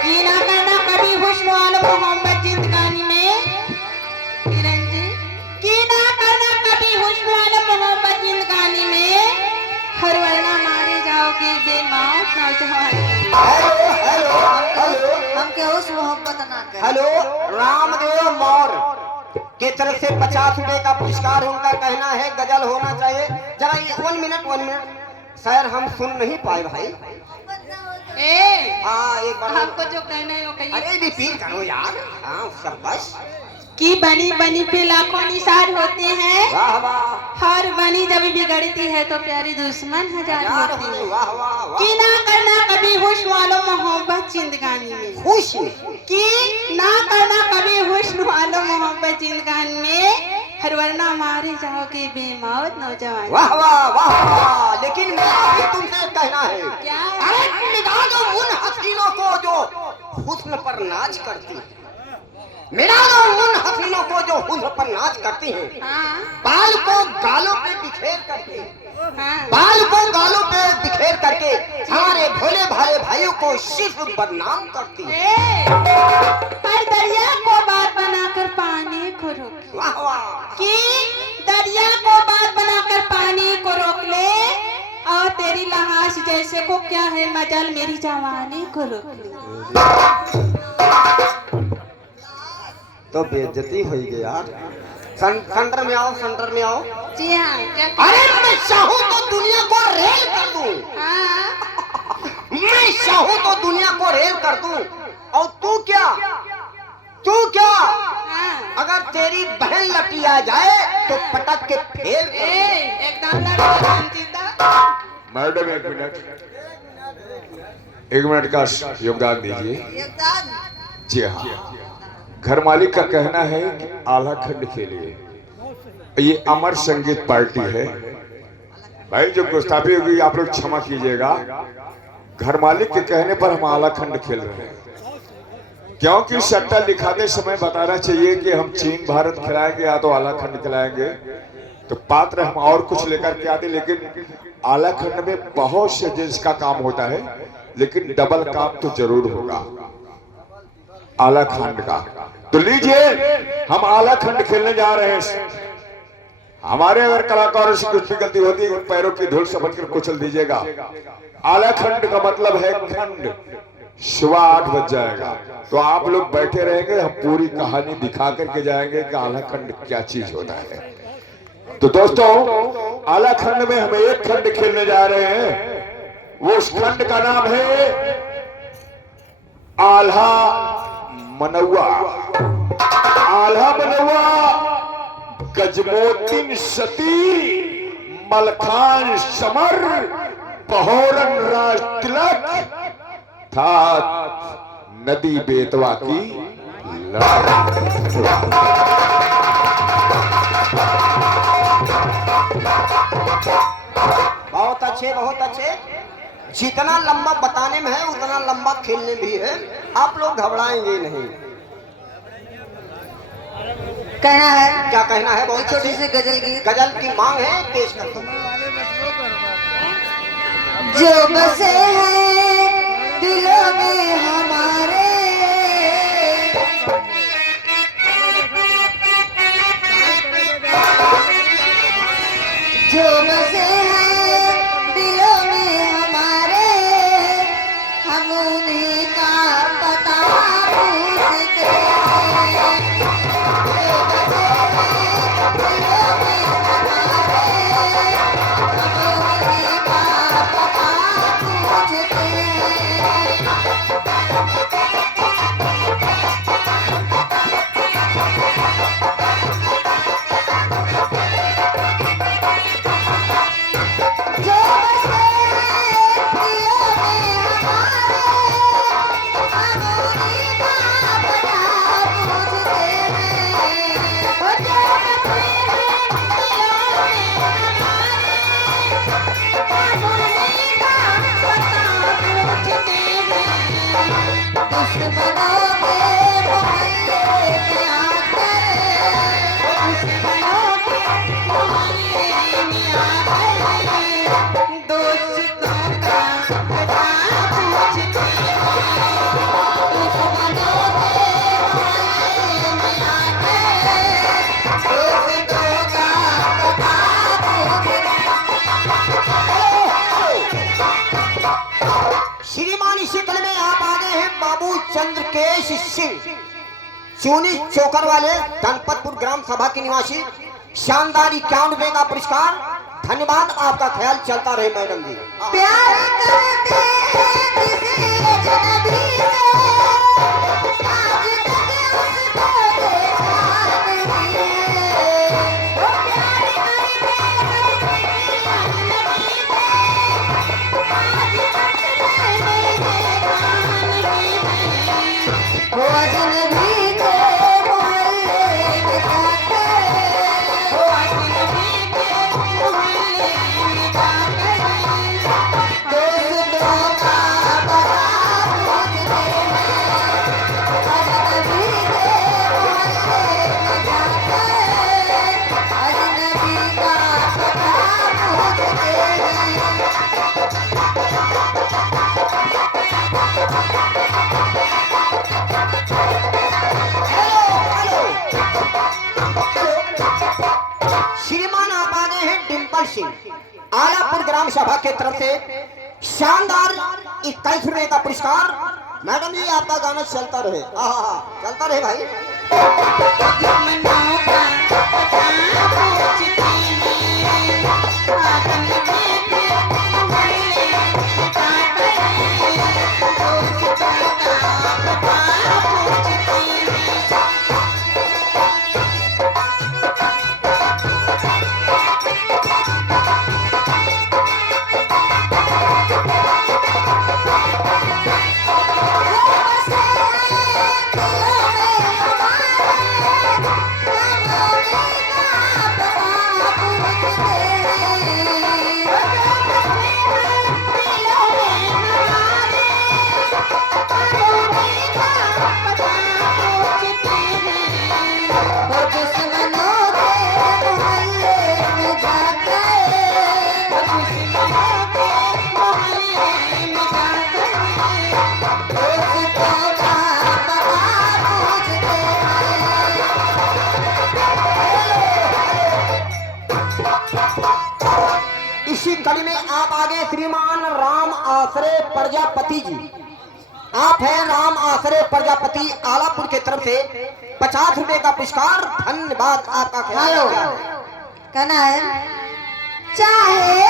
ये ना करना कभी हुस्न वालों मोहब्बत जिंदगानी में। किरण जी, कि ना करना कभी हुस्न वालों मोहब्बत जिंदगानी में, हर वरना मारे जाओगे बेमौत नौजवानी। हेलो हेलो हेलो हम क्या उस मोहब्बत ना करें। हेलो, रामदेव मौर्य के तरफ से 50 रुपए का पुरस्कार। उनका कहना है गजल होना चाहिए। जरा ये 1 मिनट सर, हम सुन नहीं पाए भाई। ए, हाँ एक बार आपको जो कहना है वो कहिए। अरे रिपीट करो यार। हाँ सब बस। कि बनी बनी पे लाखों निशान होते हैं, वाह वाह हर बनी जब बिगड़ती है तो प्यारी दुश्मन हजार यार, होती है। वाह वाह वाह। कि ना करना कभी हुस्न वालों मोहब्बत जिंदगानी में। खुश कि ना करना कभी हुस्न वालों मोहब्बत जिंदगानी में, हर वरना मारे जाओगे बेमौत नौजवान। वाह वाह वाह वाह। लेकिन मेरा भी तुमसे कहना है, क्या? अरे मिटा दो उन हसीनों को जो हुस्न पर नाच करती है। मिटा दो उन हसीनों को जो हुस्न पर नाच करती हैं। हाँ बाल को गालों पे बिखेर करके, हाँ। बाल को गालों पे बिखेर करके हमारे भोले भाले भाइयों को सिर्फ बदनाम करती है। हर दरिया को बात बनाकर पानी को रोक। वाह वाह। कि दरिया को बात बनाकर पानी को रोक ले, और तेरी लहाश जैसे को क्या है मजाल मेरी जवानी को रोक ले। तो बेइज्जती हुई गया। सेंटर में आओ, सेंटर में आओ। जी हाँ, क्या? अरे मैं चाहूँ तो दुनिया को रेल कर दूं। हाँ मैं चाहूँ तो दुनिया को रेल कर दूं। और तू क्या हाँ। अगर तेरी बहन लटिया जाए तो पटक के फेल कर दूं। एकदम लगा। मैडम एक मिनट का योगदान दीजिए। योगदान जी हाँ, घर मालिक का कहना है कि आला खंड खेलिए। ये अमर संगीत पार्टी है भाई, जो गुस्ताखी होगी आप लोग क्षमा कीजिएगा। घर मालिक के कहने पर हम आला खंड खेल रहे हैं, क्योंकि सट्टा लिखाते समय बताना चाहिए कि हम चीन भारत खिलाएंगे या तो आला खंड खिलाएंगे। तो पात्र हम और कुछ लेकर के आते, लेकिन आला खंड में बहुत से जिन्स का काम होता है, लेकिन डबल काम तो जरूर होगा आला खंड का। तो लीजिए, हम आला खंड खेलने जा रहे हैं। हमारे अगर कलाकारों से कुछ भी गलती होती है, पैरों की धूल समझ कर कुचल दीजिएगा। आला खंड का मतलब है खंड। सुबह 8 बज जाएगा तो आप लोग बैठे रहेंगे, हम पूरी कहानी दिखा करके जाएंगे कि आला खंड क्या चीज होता है। तो दोस्तों, आला खंड में हम एक खंड खेलने जा रहे हैं। वो उस खंड का नाम है आल्हा मनौआ। आल्हा मनौआ गजमोतिन सती मलखान समर पहोरन राज तिलक था नदी बेतवा की बहुत अच्छे बहुत अच्छे। जितना लंबा बताने में है उतना लंबा खेलने भी है। आप लोग घबराएंगे नहीं। कहना है, क्या कहना है? बहुत छोटी अच्छे। सी गजल की मांग है, पेश कर दो। जो बसे हैं दिलों में हमारे, जो बसे हैं दिलों में हमारे, हम उन्हीं का पता पूछते हैं। जो बसे हैं दिलों में हमारे, हम उन्हीं का पता पूछते दोस्तों का पता पूछते हैं। श्रीमान इसी कल में आप आ गए हैं बाबू चंद्रकेश सिंह, चूनी चोकर वाले, धनपतपुर ग्राम सभा के निवासी। शानदार 51 रुपए का पुरस्कार। धन्यवाद, आपका ख्याल चलता रहे मैडम जी। प्यार करते हैं किसी अजनबी से, आज तक उसको देखा नहीं है। वो प्यार करते हैं किसी अजनबी से, आज तक मैंने देखा नहीं है। वो अजनबी के मोहल्ले में जाकर, वो अजनबी के मोहल्ले में जाकर दोस्तों का पता पूछते हैं। अजनबी के मोहल्ले में जाकर अजनबी का पता पूछते हैं। श्रीमान आप आ गए हैं डिम्पल सिंह, आलापुर ग्राम सभा के तरफ से शानदार 21 रुपए का पुरस्कार। मैडम जी आपका गाना चलता रहे। चलता रहे भाई। दुश्मनों का पता पूछते हैं, अजनबी के मोहल्ले में जाकर दोस्तों का पता पूछते हैं। इसी कड़ी में आप आगे श्रीमान राम आश्रय प्रजापति जी। आप हैं राम आश्रय प्रजापति, आलापुर के तरफ से 50 रुपए का पुरस्कार। धन्यवाद, आपका ख्याल। कहना है, चाहे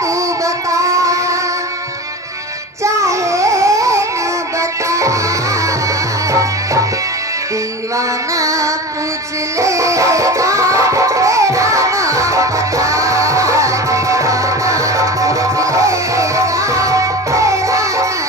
तू बता, चाहे न बता, दीवाना पूछ लेगा तेरा नाम बता, दीवाना पूछ लेगा तेरा नाम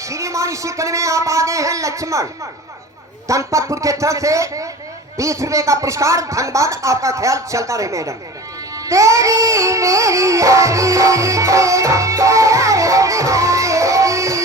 श्रीमान शिखर में आप आ गए हैं लक्ष्मण, धनपतपुर के तरफ से 20 रुपए का पुरस्कार। धन्यवाद, आपका ख्याल चलता रहे मैडम। तेरी मेरी यारी तेरा रंग जाएगी,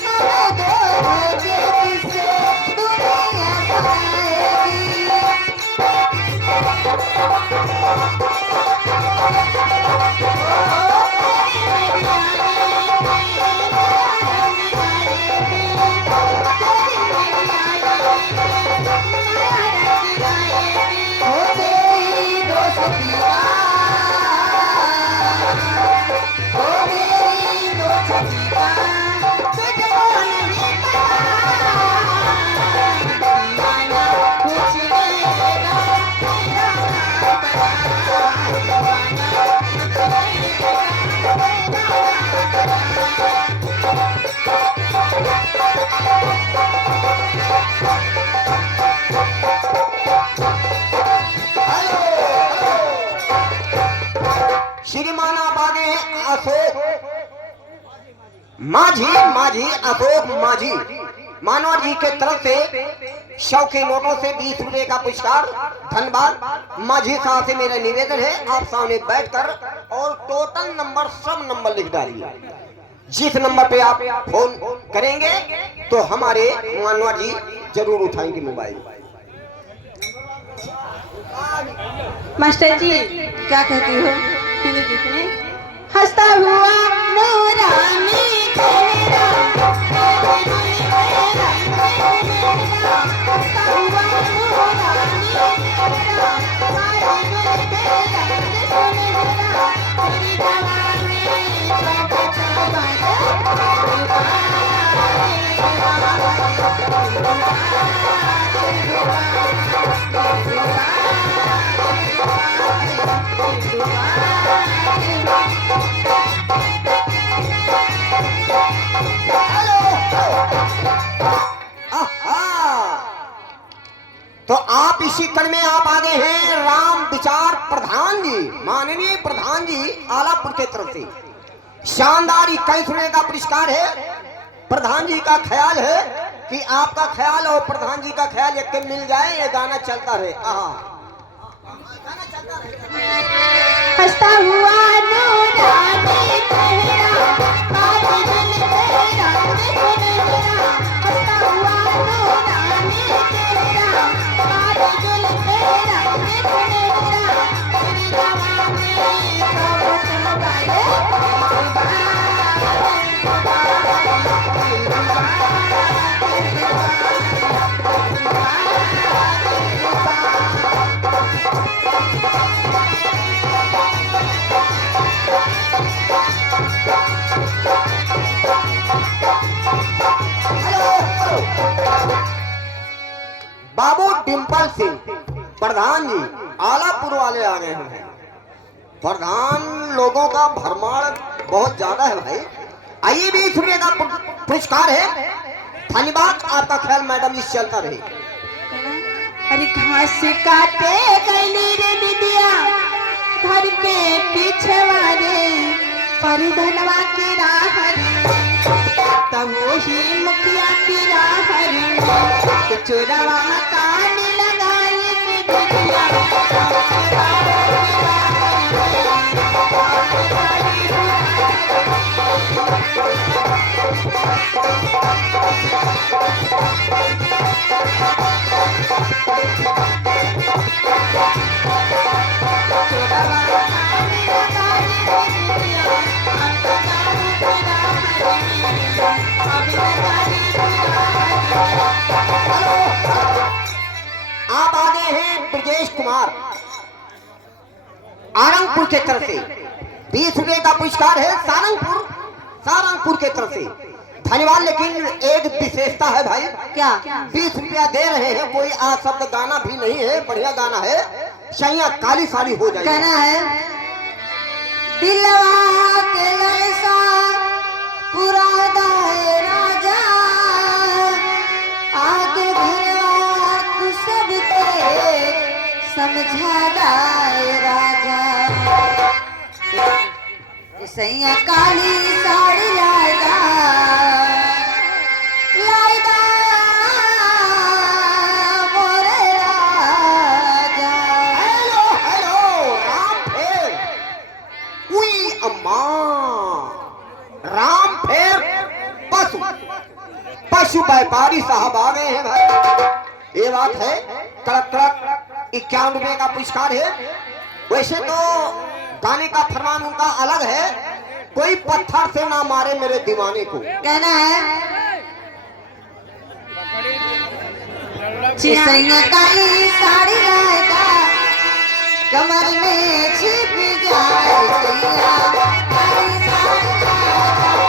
हमें दोनों के किस्से दुनिया सजाएगी। ओ तेरी दोस्ती का, ओ मेरी दोस्ती का तुझको नहीं पता, दीवाना पूछ लेगा तेरा नाम बता, दीवाना पूछ लेगा तेरा नाम श्रीमान आप आ गए हैं अशोक माझी अशोक माझी मानवर जी के तरफ से 100 के नोटों से 20 रुपए का पुरस्कार। धन्यवाद। माझी साहब से मेरा निवेदन है आप सामने बैठकर और टोटल नंबर सब नंबर लिख डालिए। जिस नंबर पे आप फोन करेंगे तो हमारे मानवर जी जरूर उठाएंगे मोबाइल। मास्टर जी क्या कहती हो? हिंदी गीत में हंसता हुआ नूरानी तेरा, हंसता हुआ नूरानी तेरा, तेरी जवानी तो आप इसी कण में आप आगे हैं राम विचार प्रधान जी, माननीय प्रधान जी आलापुर के तरफ से शानदार 21 रुपए का पुरस्कार है। प्रधान जी का ख्याल है कि आपका ख्याल और प्रधान जी का ख्याल एक के मिल जाए, ये गाना चलता रहे। हंसता हुआ नूरानी तेरा, आज दिल तेरा देखो मेरा, हंसता हुआ नूरानी तेरा, आज दिल तेरा देखो मेरा, तेरी जवानी सब गाए बाबू डिम्पल सिंह प्रधान जी आलापुर वाले आ गए हैं। प्रधान लोगों का भरमार बहुत ज्यादा है भाई। आइए 20 रुपए का पुरस्कार है। धन्यवाद। आपका ख्याल मैडम जी चलता रहे। अरे घास काटे गईली रे दीदिया घर के पीछे वाले पर धनवा की राहरी, तब वही मुखिया की राहरी तो चोरवा कान लगाई के दीदिया आप आगे हैं ब्रजेश कुमार आरंगपुर के तरफ से 20 रुपए का पुरस्कार है। सारंगपुर के तरफ से धन्यवाद। लेकिन एक विशेषता है भाई। क्या 20 रुपया दे रहे हैं, कोई शब्द गाना भी नहीं है, बढ़िया गाना है, सैया काली साली हो जाएगी। कहना है दिलवा के ललसा पूरा दाए राजा, आगे घरवा तू सबके समझा दाए राजा, सैया काली साड़ी लाएगा लाएगा मोरे राजा। हेलो राम फेर उई अम्मा राम फेर पशु व्यापारी साहब आ गए हैं भाई। ये बात है। कड़क 51 रुपए का पुरस्कार है। वैसे तो गाने का फरमान उनका अलग है, कोई पत्थर से ना मारे मेरे दीवाने को। कहना है सैया काली साड़ी लाएगा कमर में छिप जाए सैया काली साड़ी लाएगा।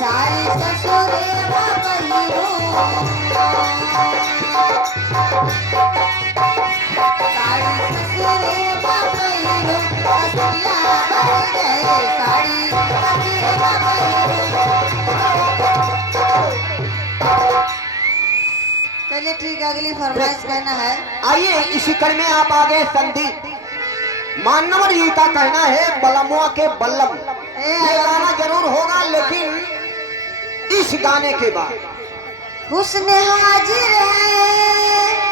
सारी ससुरे बहिरो साड़ी ससुरे बहिरो असलिया बन गए साड़ी ससुरे बहिरो। चलिए ठीक है, अगली फरमाइश कहना है। आइए इसी कड़ी में आप आगे संधि मानवर जी का कहना है बलमुआ के बल्लम। ये गाना जरूर होगा लेकिन इस गाने के बाद हुस्न हाजिर है